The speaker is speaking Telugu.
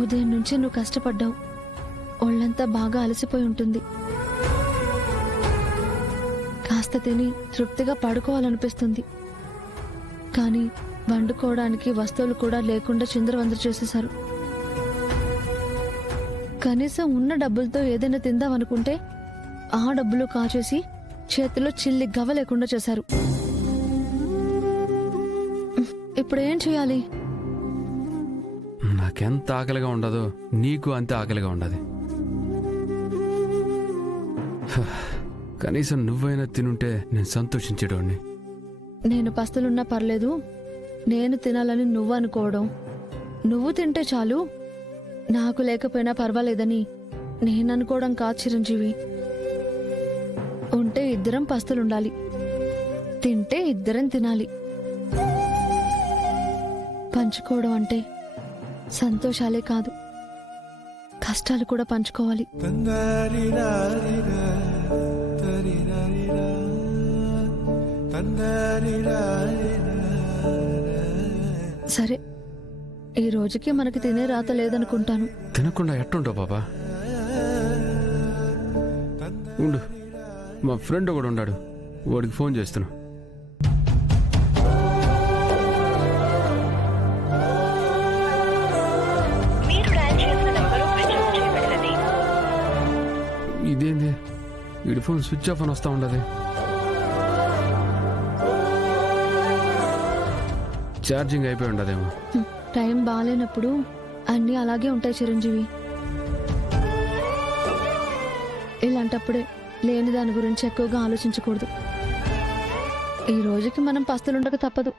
ఉదయం నుంచి నువ్వు కష్టపడ్డావు, ఒళ్ళంతా బాగా అలసిపోయి ఉంటుంది. కాస్త తిని తృప్తిగా పడుకోవాలనిపిస్తుంది. కానీ వండుకోవడానికి వస్తువులు కూడా లేకుండా చిందరవందర చేసేశారు. కనీసం ఉన్న డబ్బులతో ఏదైనా తిందామనుకుంటే ఆ డబ్బులు కాచేసి చేతిలో చిల్లి గవ్వ లేకుండా చేశారు. ఇప్పుడేం చేయాలి? నాకెంత ఆకలిగా ఉండదో నీకు అంతే ఆకలిగా ఉండదు. కనీసం నువ్వైనా తినుంటే నేను సంతోషించేటోడిని. నేను పస్తులున్నా పర్లేదు, నేను తినాలని నువ్వు అనుకోవడం, నువ్వు తింటే చాలు నాకు లేకపోయినా పర్వాలేదని నేను అనుకోవడం కాదు చిరంజీవి. ఉంటే ఇద్దరం పస్తులుండాలి, తింటే ఇద్దరం తినాలి. పంచుకోవడం అంటే సంతోషాలే కాదు, కష్టాలు కూడా పంచుకోవాలి. సరే, ఈ రోజుకి మనకి తినే రాత లేదనుకుంటాను. తినకుండా ఎట్టుంటావు పాపా? ఉండు, మా ఫ్రెండ్ ఒకడు ఉన్నాడు, వాడికి ఫోన్ చేస్తున్నా. ఇదేంది, వీడి ఫోన్ స్విచ్ ఆఫ్ అని వస్తా ఉండదు. ఛార్జింగ్ అయిపోయి ఉండదేమో. టైం బాగాలేనప్పుడు అన్నీ అలాగే ఉంటాయి చిరంజీవి. ఇలాంటప్పుడే లేని దాని గురించి ఎక్కువగా ఆలోచించకూడదు. ఈ రోజుకి మనం పస్తులుండక తప్పదు.